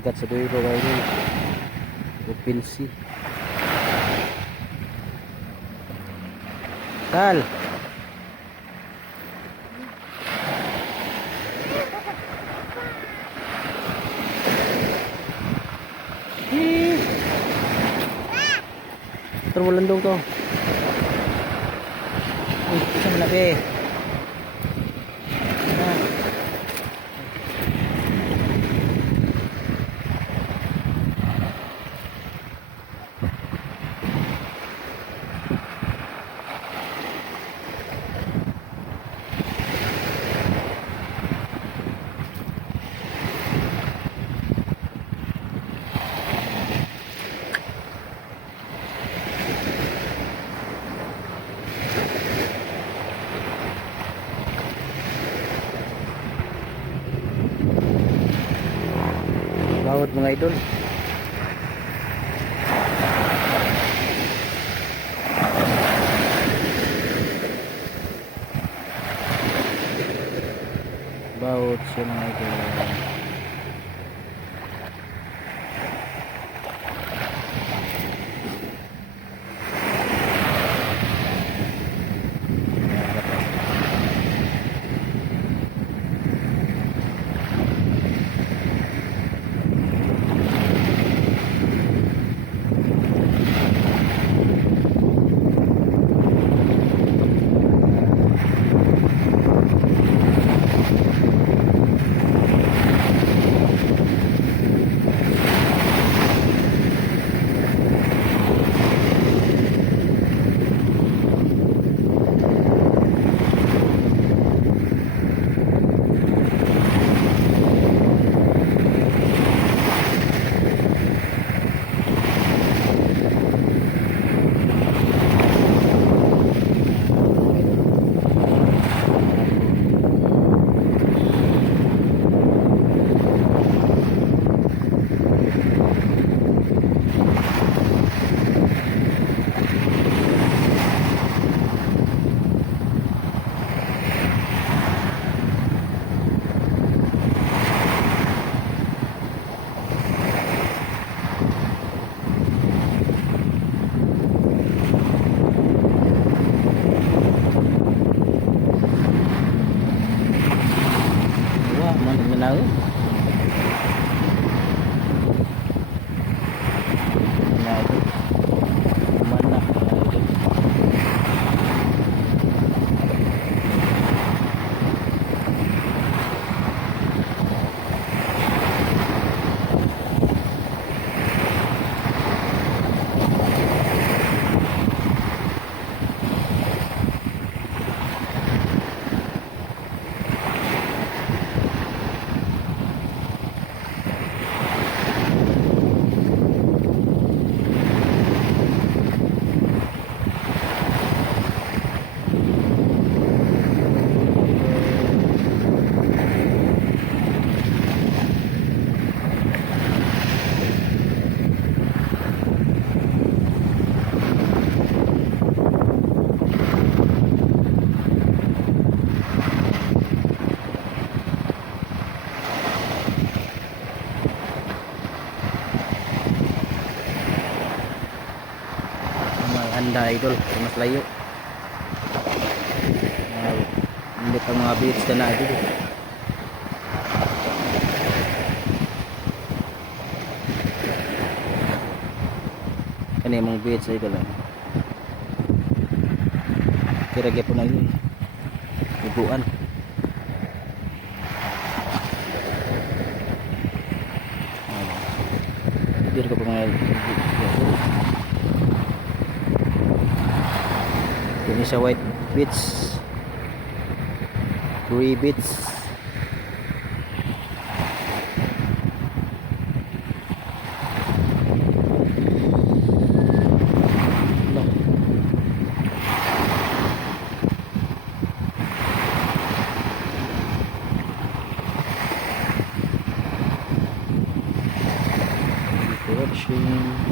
dagat sa dulo kayo. Open sea. Tal. Termulandong to. Bisa malabi. Bawat mga idol. Bawat siya mga idol. Menang. Nah, itu mana itu. Anda idol, mas layo. Hindi pa mga beach na idol. Kani mga beach idol. Kira-kira po na yun. Ibuan. Kira ko po mga ini sa white beach, gray beach. Watching.